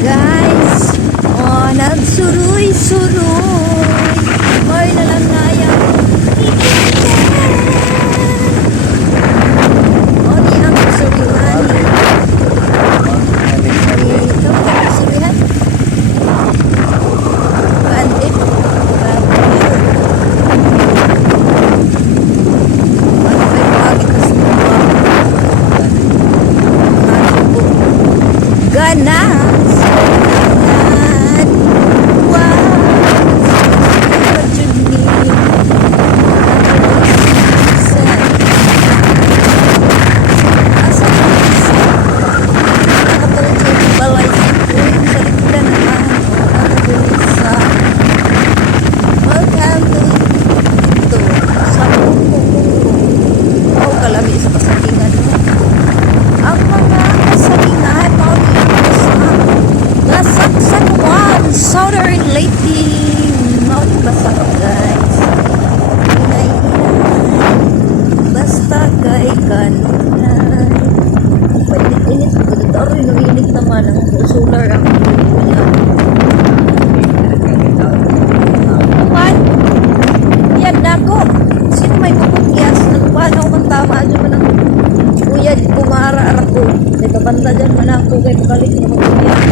Guys, nagsuroy-suroy. Or nalangayaw. O, di ang surihan. Ikaw ka ang surihan? Bandit. Ganas. Southern Lady Mount basta ka guys. Basta kay kanunan. Painit-init ko dito. Aroy, nawinig naman ang solar ang kuya. Kuman, yan na ko. Sino may mabukyas? Nagpahan ako man tama. Diyan man ang kuya, kumara-ara ko. May kabanda dyan man ako kay pagalit na mabukyas.